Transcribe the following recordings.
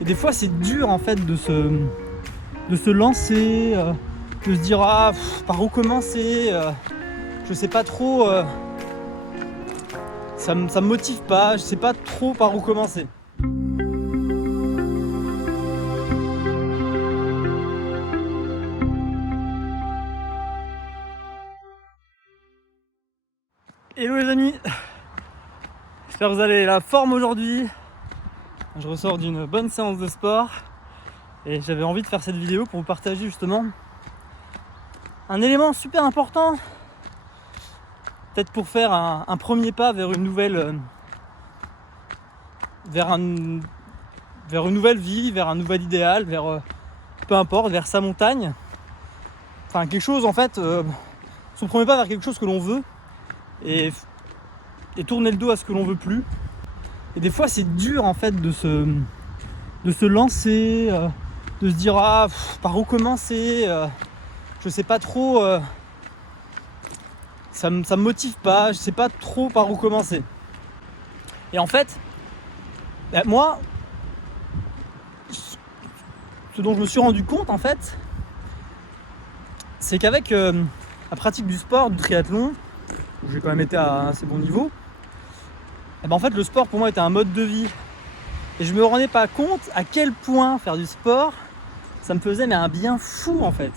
Et des fois c'est dur en fait de se lancer, de se dire par où commencer, je sais pas trop, ça me motive pas, je sais pas trop par où commencer. Hello les amis, j'espère que vous avez la forme aujourd'hui. Je ressors d'une bonne séance de sport et j'avais envie de faire cette vidéo pour vous partager justement un élément super important, peut-être pour faire un premier pas vers une nouvelle vers une nouvelle vie, vers un nouvel idéal, vers peu importe, vers sa montagne. Enfin quelque chose en fait, son premier pas vers quelque chose que l'on veut et tourner le dos à ce que l'on veut plus. Et des fois c'est dur en fait de se lancer, de se dire par où commencer, je sais pas trop, ça me motive pas, je sais pas trop par où commencer. Et en fait, moi, ce dont je me suis rendu compte en fait, c'est qu'avec la pratique du sport, du triathlon, où j'ai quand même été à un assez bon niveau, en fait le sport pour moi était un mode de vie. Et je me rendais pas compte à quel point faire du sport, ça me faisait un bien fou en fait.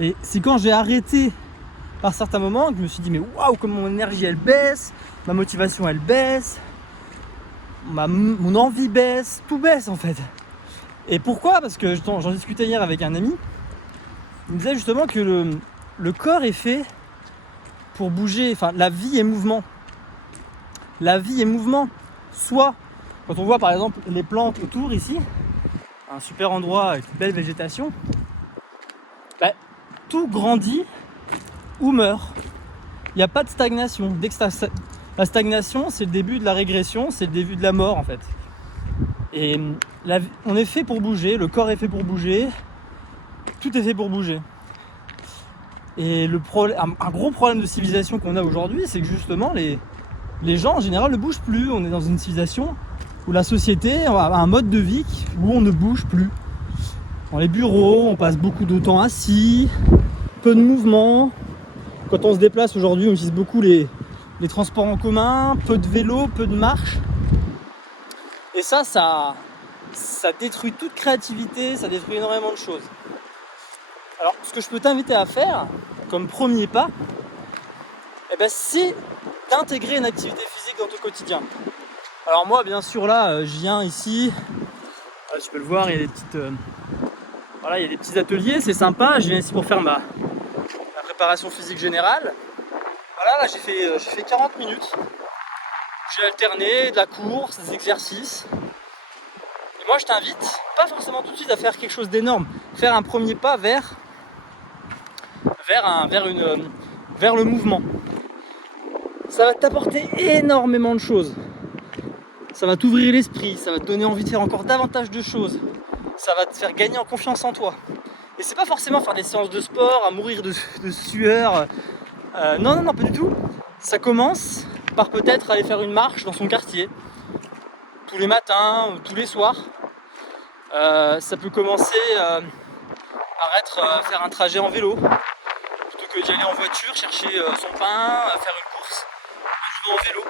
Et c'est quand j'ai arrêté par certains moments que je me suis dit mais waouh, comme mon énergie elle baisse, ma motivation elle baisse, mon envie baisse, tout baisse en fait. Et pourquoi ? Parce que j'en discutais hier avec un ami, il me disait justement que le corps est fait pour bouger, enfin la vie est mouvement. La vie est mouvement, soit quand on voit par exemple les plantes autour ici, un super endroit avec une belle végétation, tout grandit ou meurt. Il n'y a pas de stagnation. Dès que la stagnation, c'est le début de la régression, c'est le début de la mort en fait. Et on est fait pour bouger, le corps est fait pour bouger, tout est fait pour bouger. Et un gros problème de civilisation qu'on a aujourd'hui, c'est que justement les gens en général ne bougent plus. On est dans une civilisation où la société a un mode de vie où on ne bouge plus. Dans les bureaux, on passe beaucoup de temps assis, peu de mouvement. Quand on se déplace aujourd'hui, on utilise beaucoup les transports en commun, peu de vélo, peu de marche. Et ça détruit toute créativité, ça détruit énormément de choses. Alors, ce que je peux t'inviter à faire, comme premier pas, c'est d'intégrer une activité physique dans ton quotidien. Alors moi, bien sûr, là, je viens ici, tu peux le voir, il y a des petits ateliers, c'est sympa. Je viens ici pour faire ma préparation physique générale. Voilà, là j'ai fait 40 minutes. J'ai alterné de la course, des exercices. Et moi je t'invite, pas forcément tout de suite à faire quelque chose d'énorme, faire un premier pas vers le mouvement. Ça va t'apporter énormément de choses. Ça va t'ouvrir l'esprit, ça va te donner envie de faire encore davantage de choses. Ça va te faire gagner en confiance en toi. Et c'est pas forcément faire des séances de sport, à mourir de sueur. Non, pas du tout. Ça commence par peut-être aller faire une marche dans son quartier, tous les matins ou tous les soirs. Ça peut commencer par faire un trajet en vélo, plutôt que d'y aller en voiture, chercher son pain, faire une course, je vais en vélo.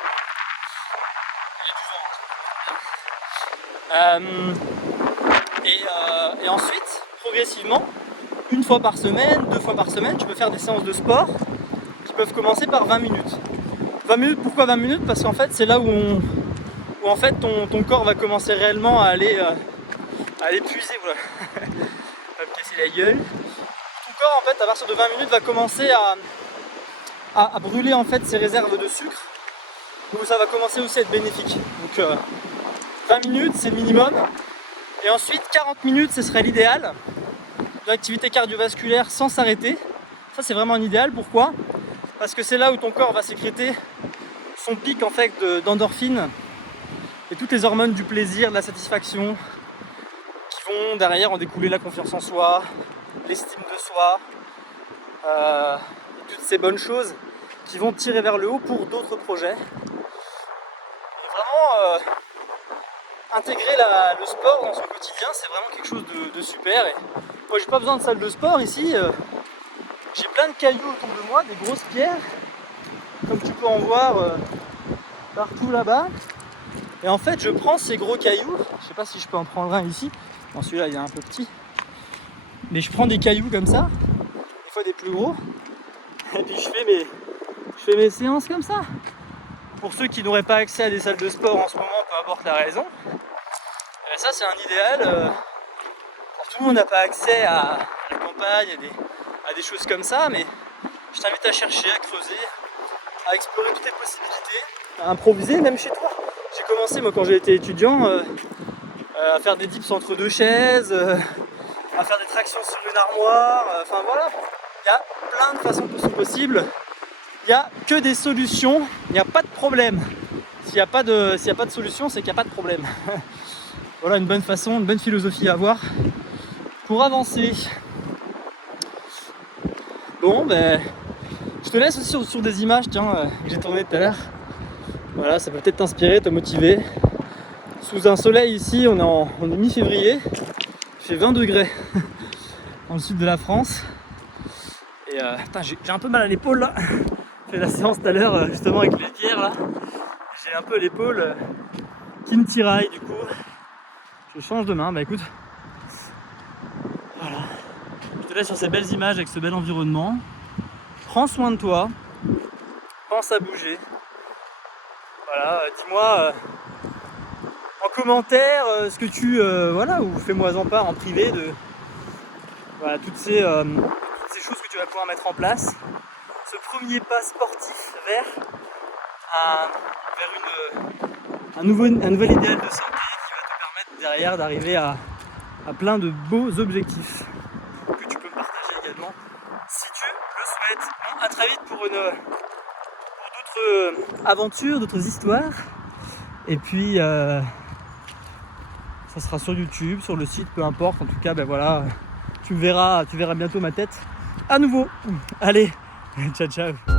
Et ensuite, progressivement, une fois par semaine, 2 fois par semaine, tu peux faire des séances de sport qui peuvent commencer par 20 minutes. 20 minutes, pourquoi 20 minutes ? Parce qu'en fait, c'est là où en fait ton corps va commencer réellement à l'épuiser. Voilà. Va me casser la gueule. Ton corps, en fait, à partir de 20 minutes, va commencer à brûler en fait ses réserves de sucre. Donc ça va commencer aussi à être bénéfique. Donc 20 minutes, c'est le minimum. Et ensuite, 40 minutes, ce serait l'idéal. De l'activité cardiovasculaire sans s'arrêter. Ça, c'est vraiment un idéal. Pourquoi ? Parce que c'est là où ton corps va sécréter son pic en fait d'endorphine et toutes les hormones du plaisir, de la satisfaction qui vont derrière en découler la confiance en soi, l'estime de soi, et toutes ces bonnes choses qui vont tirer vers le haut pour d'autres projets. Et vraiment intégrer le sport dans son quotidien, c'est vraiment quelque chose de super. Et moi, j'ai pas besoin de salle de sport ici. J'ai plein de cailloux autour de moi, des grosses pierres, comme tu peux en voir partout là-bas. Et en fait, je prends ces gros cailloux, je sais pas si je peux en prendre un ici, non, celui-là il est un peu petit, mais je prends des cailloux comme ça, des fois des plus gros, et puis je fais mes séances comme ça. Pour ceux qui n'auraient pas accès à des salles de sport en ce moment, peu importe la raison, et ça c'est un idéal. Tout le monde n'a pas accès à la campagne, à des choses comme ça, mais je t'invite à chercher, à creuser, à explorer toutes les possibilités, à improviser même chez toi. J'ai commencé moi quand j'ai été étudiant à faire des dips entre deux chaises, à faire des tractions sur une armoire, enfin voilà, il y a plein de façons qui sont possibles, il n'y a que des solutions, il n'y a pas de problème. S'il n'y a pas de solution, c'est qu'il n'y a pas de problème. Voilà une bonne façon, une bonne philosophie à avoir pour avancer. Bon ben, je te laisse aussi sur des images que j'ai tournées tout à l'heure. Voilà, ça peut peut-être t'inspirer, te motiver. Sous un soleil ici, on est mi-février, il fait 20 degrés dans le sud de la France. Et j'ai un peu mal à l'épaule là. J'ai fait la séance tout à l'heure justement avec les pierres là. J'ai un peu l'épaule qui me tiraille du coup. Je change de main, bah écoute. Voilà. Je te laisse sur ces belles images avec ce bel environnement. Prends soin de toi. Pense à bouger. Voilà, dis-moi en commentaire ce que tu... voilà, ou fais-moi en part en privé de voilà, toutes ces choses que tu vas pouvoir mettre en place. Ce premier pas sportif vers un nouvel idéal de santé qui va te permettre derrière d'arriver à plein de beaux objectifs que tu peux me partager également si tu le souhaites. Bon, à très vite pour d'autres aventures, d'autres histoires. Et puis ça sera sur YouTube, sur le site, peu importe. En tout cas, ben voilà, tu verras bientôt ma tête à nouveau. Allez, ciao ciao.